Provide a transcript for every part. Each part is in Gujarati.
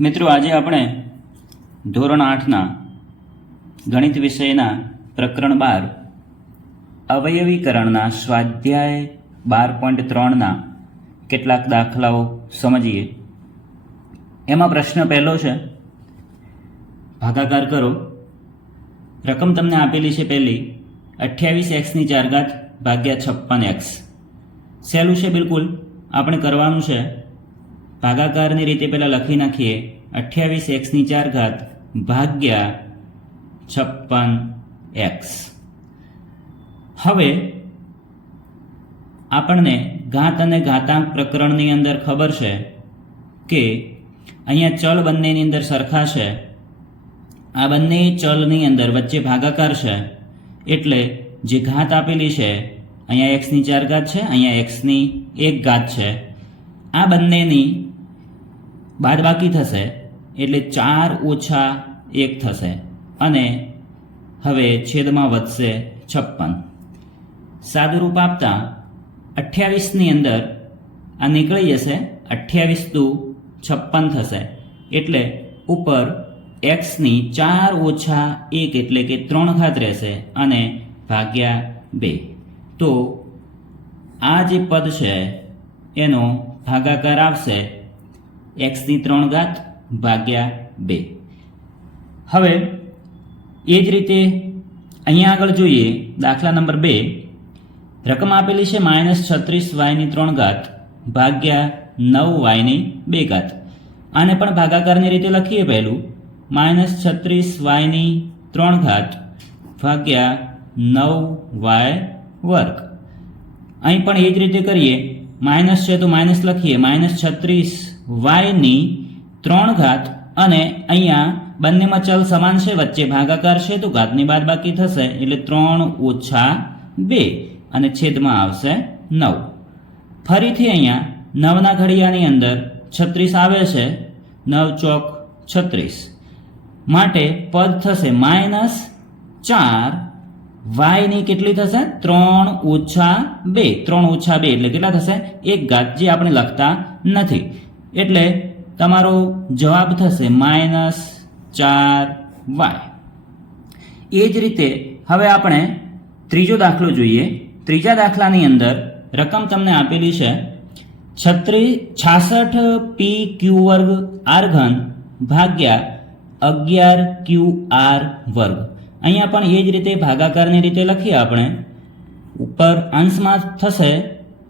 મિત્રો, આજે આપણે ધોરણ 8ના ગણિત વિષયના પ્રકરણ 12 અવયવીકરણના સ્વાધ્યાય 12.3ના કેટલાક દાખલાઓ સમજીએ. એમાં પ્રશ્ન પહેલો છે, ભાગાકાર કરો. રકમ તમને આપેલી છે પહેલી 28x² ભાગ્યા 56x. સહેલું છે બિલકુલ. આપણે કરવાનું છે ભાગાકારની રીતે પહેલાં લખી નાખીએ 28x² ભાગ્યા 56x. હવે આપણને ઘાત અને ઘાતાંક પ્રકરણની અંદર ખબર છે કે અહીંયા ચલ બંનેની અંદર સરખા છે. આ બંને ચલની અંદર વચ્ચે ભાગાકાર છે, એટલે જે ઘાત આપેલી છે અહીંયા x² છે, અહીંયા x1 છે. આ બંનેની બાદબાકી થશે એટલે 4 - 1 થશે અને હવે છેદમાં વધશે 56. સાદુરૂપ આપતા 28ની અંદર આ નીકળી જશે, 28 દુ 56 થશે. એટલે ઉપર x ની 4 - 1 એટલે કે 3 ઘાત રહેશે અને ભાગ્યા 2. તો આ જે પદ છે એનો ભાગાકાર આવશે x3 ભાગ્યા 2. હવે એ જ રીતે અહીંયા આગળ જોઈએ દાખલા નંબર 2. રકમ આપેલી છે -36y3 ભાગ્યા 9y2. આને પણ ભાગાકારની રીતે લખીએ. પહેલું -36y3 ભાગ્યા 9y². અહીં પણ એ જ રીતે કરીએ. માઇનસ છે તો માઇનસ લખીએ, -36y3 અને અહીંયા બંનેમાં ચલ સમાન છે, વચ્ચે ભાગાકાર છે તો ઘાતની બાદબાકી થશે એટલે 3 - 2 અને છેદમાં આવશે 9. ફરીથી અહીંયા 9ના ઘડિયાની અંદર 36 આવે છે, 9 ચોક 36 માટે પદ થશે -4 y ની કેટલી થશે 3 - 2. 3 - 2 એટલે કેટલા થશે 1 ઘાત, જે આપણે લખતા નથી. એટલે તમારો જવાબ થશે -4y. એ જ રીતે હવે આપણે ત્રીજો દાખલો જોઈએ. ત્રીજા દાખલાની અંદર રકમ તમને આપેલી છે 66p⁴r³ ભાગ્યા 11qr². અહીંયા પણ એ જ રીતે ભાગાકારની રીતે લખીએ. આપણે ઉપર અંશમાં થશે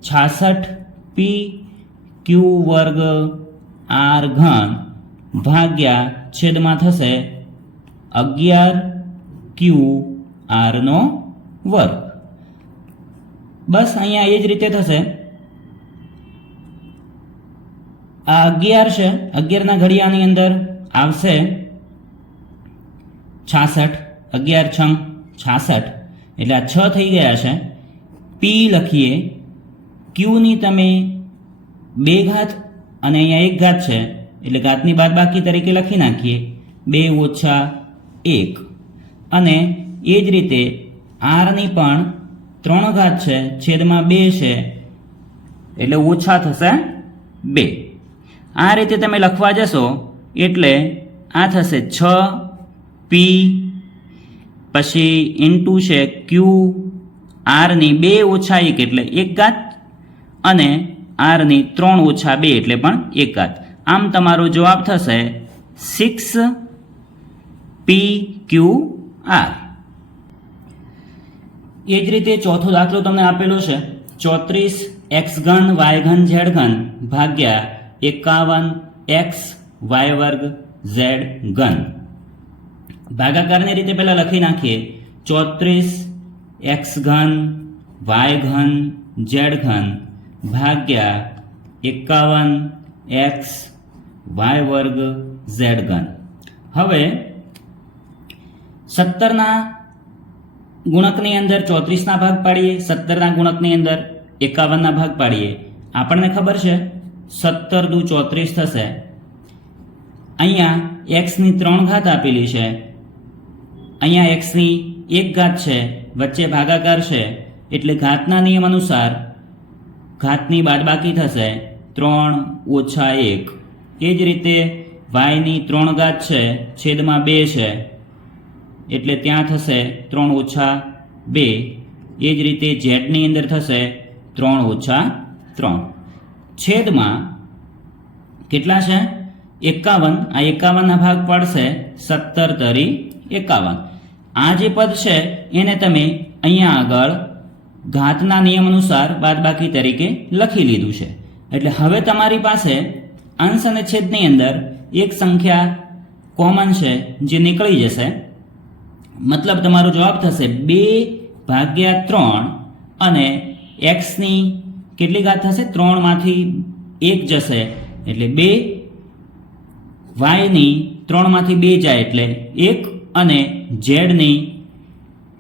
66p⁴r³ ભાગ્યા છેદમાં થશે 11qr². બસ અહીંયા એ જ રીતે થશે. આ 11 છે, 11ના ઘડિયાની અંદર આવશે 66, 11 × 66 એટલે આ 6 થઈ ગયા છે. પી લખીએ, ક્યુની તમે 2 ઘાત અને અહીંયા 1 ઘાત છે એટલે ઘાતની બાદબાકી તરીકે લખી નાખીએ, 2 - 1. અને એ જ રીતે આરની પણ 3 ઘાત છે, છેદમાં 2 છે એટલે ઓછા થશે 2. આ રીતે તમે લખવા જશો એટલે આ થશે 6p પછી ઇન્ટુ છે ક્યુ, આરની 2 - 1 એટલે 1 ઘાત અને આરની 3 - 2 એટલે પણ 1 ઘાત. આમ તમારો જવાબ થશે 6pqr. એ જ રીતે ચોથો દાખલો તમને આપેલો છે 34x³ y3 z³ ભાગ્યા 51xy²z³. ભાગાકારની રીતે પહેલા લખી નાખીએ 34x³ y3 z³ ભાગ્યા 51xy²z³. હવે 17ના ગુણકની અંદર 34ના ભાગ પાડીએ, 17ના ગુણકની અંદર 51ના ભાગ પાડીએ. આપણને ખબર છે 17 દુ 34 થશે. અહીંયા x ની 3 ઘાત આપેલી છે, અહીંયા x ની 1 ઘાત છે, વચ્ચે ભાગાકાર છે એટલે ઘાતના નિયમ અનુસાર ઘાતની બાદબાકી થશે 3 - 1. એ જ રીતે વાયની 3 ઘાત છે છેદમાં 2 છે એટલે ત્યાં થશે 3 ઓછા 2. એ જ રીતે ઝેડની અંદર થશે 3 ઓછા 3 છેદમાં કેટલા છે 51. આ 51ના ભાગ પડશે 17 તરી 51. આ જે પદ છે એને તમે અહીંયા આગળ ઘાતના નિયમ અનુસાર બાદબાકી તરીકે લખી લીધું છે. એટલે હવે તમારી પાસે અંશ અને છેદની અંદર એક સંખ્યા કોમન છે જે નીકળી જશે. મતલબ તમારો જવાબ થશે 2/3 અને એક્સની કેટલી ઘાત થશે 3 માંથી 1 જશે એટલે 2. વાયની 3 માંથી 2 જાય એટલે 1 અને ઝેડની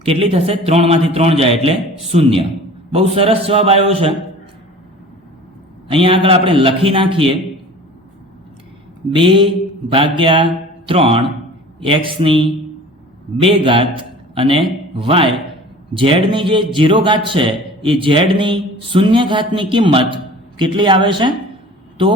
કેટલી થશે 3 માંથી 3 જાય એટલે 0. બહુ સરસ જવાબ આવ્યો છે. અહીંયા આગળ આપણે લખી નાખીએ 2/3 એક્સની 2 ઘાત અને વાય ઝેડની જે 0 ઘાત છે એ ઝેડની 0 ઘાતની કિંમત કેટલી આવે છે તો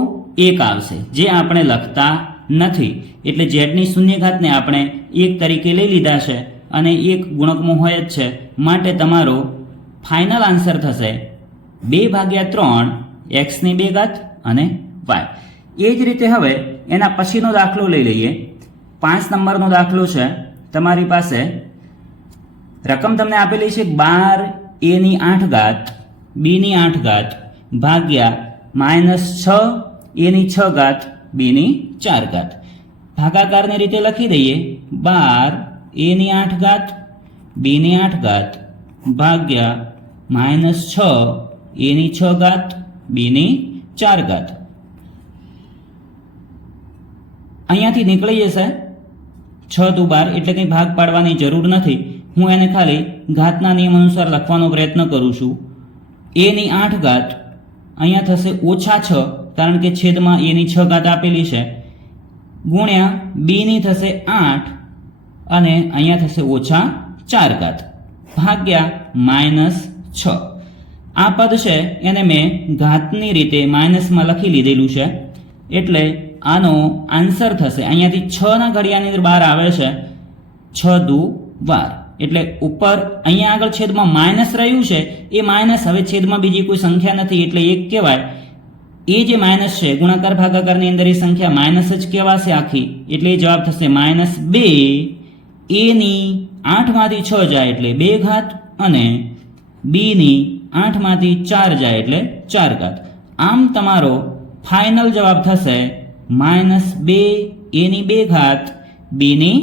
1 આવશે, જે આપણે લખતા નથી. એટલે ઝેડની 0 ઘાતને આપણે 1 તરીકે લઈ લીધા છે અને 1 ગુણકમાં હોય જ છે. માટે તમારો ફાઇનલ આન્સર થશે 2/3 એક્સની 2 ઘાત અને વાય. એ જ રીતે હવે એના પછીનો દાખલો લઈ લઈએ. 5 નંબરનો દાખલો છે. તમારી પાસે રકમ તમને આપેલી છે 12a⁸ b⁸ ભાગ્યા -6a⁶ b⁴. ભાગાકારની રીતે લખી દઈએ 12a⁸ b⁴ ભાગ્યા -6a⁶ b⁴. અહીંયાથી નીકળી જશે 6 દુ 12 એટલે કંઈ ભાગ પાડવાની જરૂર નથી. હું એને ખાલી ઘાતના નિયમ અનુસાર લખવાનો પ્રયત્ન કરું છું. a⁸ અહીંયા થશે -6 કારણ કે છેદમાં a⁶ આપેલી છે ગુણ્યા b થશે 8 અને અહીંયા થશે -4 ભાગ્યા -6. આ પદ છે એને મેં ઘાતની રીતે માઇનસમાં લખી લીધેલું છે એટલે આનો આન્સર થશે અહીંયાથી 6 ના ઘડિયાની અંદર 12 આવે છે 6 દુ 12 એટલે ઉપર અહીંયા આગળ છેદમાં માઇનસ રહ્યું છે એ માઇનસ હવે છેદમાં બીજી કોઈ સંખ્યા નથી એટલે 1 કહેવાય. એ જે માઇનસ છે ગુણાકાર ભાગાકારની અંદર એ સંખ્યા માઇનસ જ કહેવાશે આખી એટલે એ જવાબ થશે -2. a⁸ માંથી 6 જાય એટલે 2 ઘાત અને b⁸ માંથી 4 જાય એટલે 4 ઘાત. આમ તમારો ફાઇનલ જવાબ થશે -2 a⁴ b⁴.